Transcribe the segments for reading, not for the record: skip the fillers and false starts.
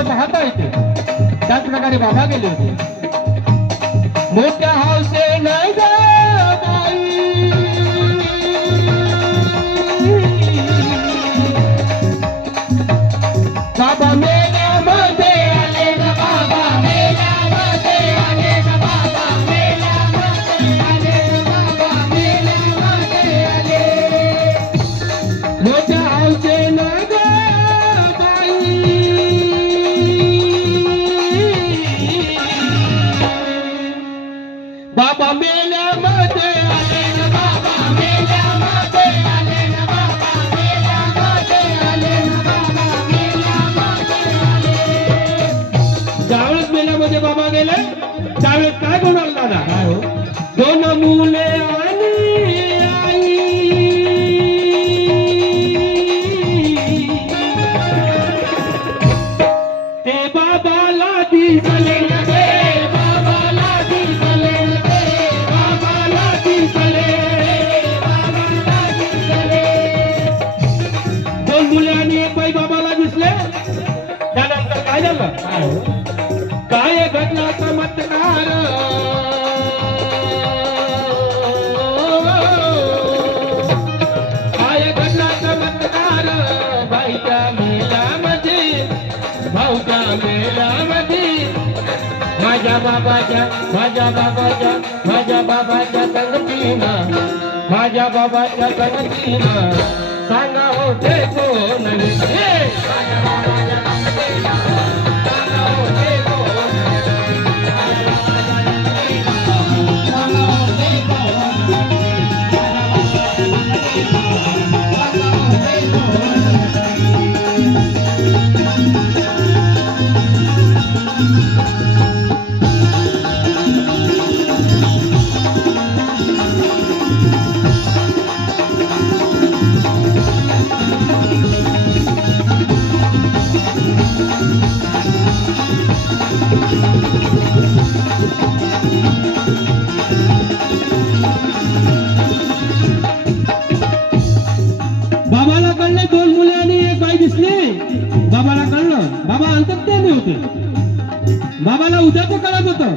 जसं पाहता येते त्याच प्रकारे बाबा गेले होते. मोठ्या हौसेनं ग बाई बाबा मेल्यामध्ये आले ग बाबा मेल्यामध्ये आले ग बाबा मेल्यामध्ये आले ग बाबा मेल्यामध्ये आले. मोठ्या हौसेनं ग बाई बाबा मेल्यामध्ये आले ग बाबा मेल्यामध्ये आले ग बाबा मेल्यामध्ये आले ग बाबा मेल्यामध्ये आले. ज्यावेळेस मेल्यामध्ये बाबा गेले त्यावेळेस काय बनवलं दादा? काय हो? दोन मुले आणि आई ते बाबाला दिसले गे बाबाला दिसले गे बाबाला दिसले बाबाला दिसले. दोन मुले आणि एक बाई बाबाला दिसले. त्यानंतर काय झालं? काय हो? काय घडला चमत्कार काय घडला चमत्कार बाईच्या मेल्यामध्ये भाऊच्या मेल्यामध्ये माझ्या बाबाच्या संगतीनं माझ्या बाबाच्या संगतीनं सांगा होते कोण माझ्या बाबाच्या संगतीनं सांगा होते कोण सांगा होते बाबाला कळले दोन मुले आणि एक बाई दिसली. बाबाला कळलं. बाबा अंतर्यामी होते. बाबाला उद्याचं कळत होतं.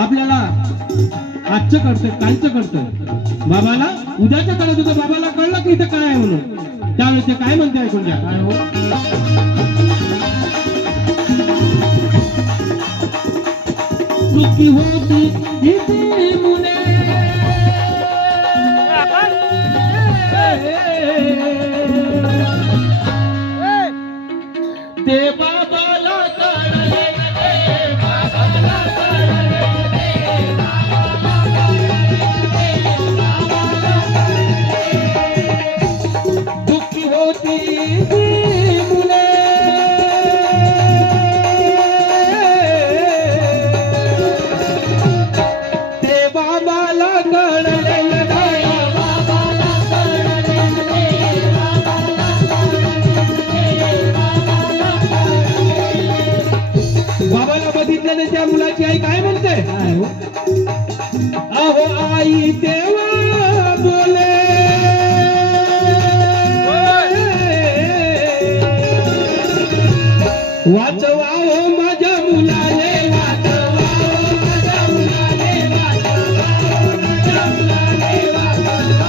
आपल्याला आजचं कळतं कालचं कळतं. बाबाला उद्याचं कळत होतं. बाबाला कळलं की इथं काय आहे म्हणून. त्यावेळेस ते काय म्हणते ऐकून घ्या. काय हो? चुकी होती किती मुले ते बाबाला कळले बाबाला कळले दुःखी होती ती मुले ते बाबाला कळले बाबाला बघितल्याने त्या मुलाची आई काय म्हणते? अहो आई तेव्हा बोले वाचवा हो माझ्या मुलाने वाचवा हो माझ्या मुलाने वाचवा हो माझ्या मुलाने वाचवा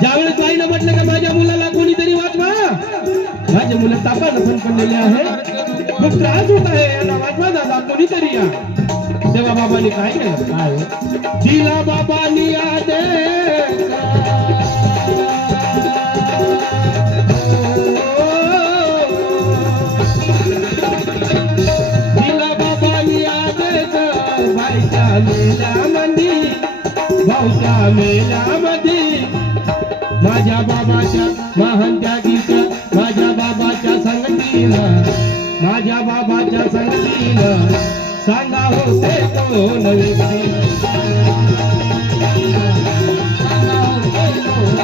ज्यावेळेस आईनं म्हटलं का माझ्या मुलाला कोणीतरी वाचवा. माझे मुलं तापानं फणफणलेले आहे. खूप त्रास होत आहे. यांना वाचवा दादा कोणीतरी या. तेव्हा बाबांनी काय केलं? काय दिला बाबांनी आदेश दिला बाबांनी आदेश भाईच्या मेल्यामध्ये भाऊच्या मेल्यामध्ये माझ्या बाबाच्या महान त्यागीचं माझ्या बाबाच्या संगतीनं माझ्या बाबाच्या संगतीनं सांगा होते कोण व्यक्ती सांगा होते कोण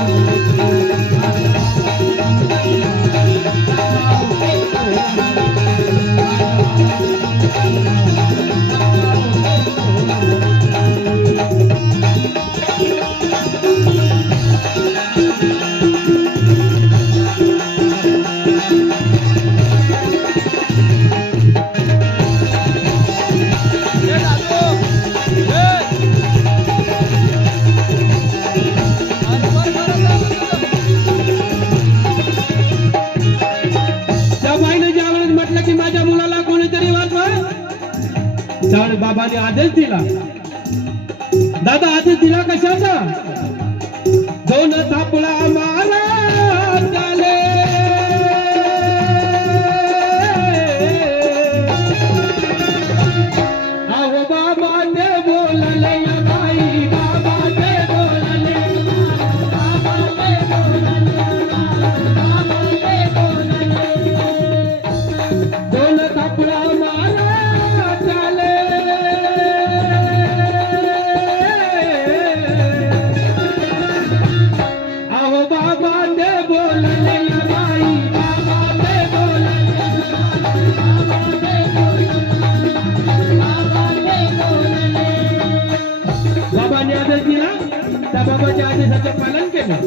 त्यावेळेस बाबाने आदेश दिला. दादा आदेश दिला कशाचा? दोन थापला मारा त्याले. अहो बाबा ते बोलले बाई, बाबा ते बोलले, बाबा ते बोलले, बाबा ते बोलले. दोन थापला मारा त्याले. अहो बाबा ते बोलले बाई, बाबा ते बोलले, बाबा ते बोलले, बाबा ते बोलले. बाबांनी आदेश दिला, त्या बाबाच्या आदेशाचे पालन केलं.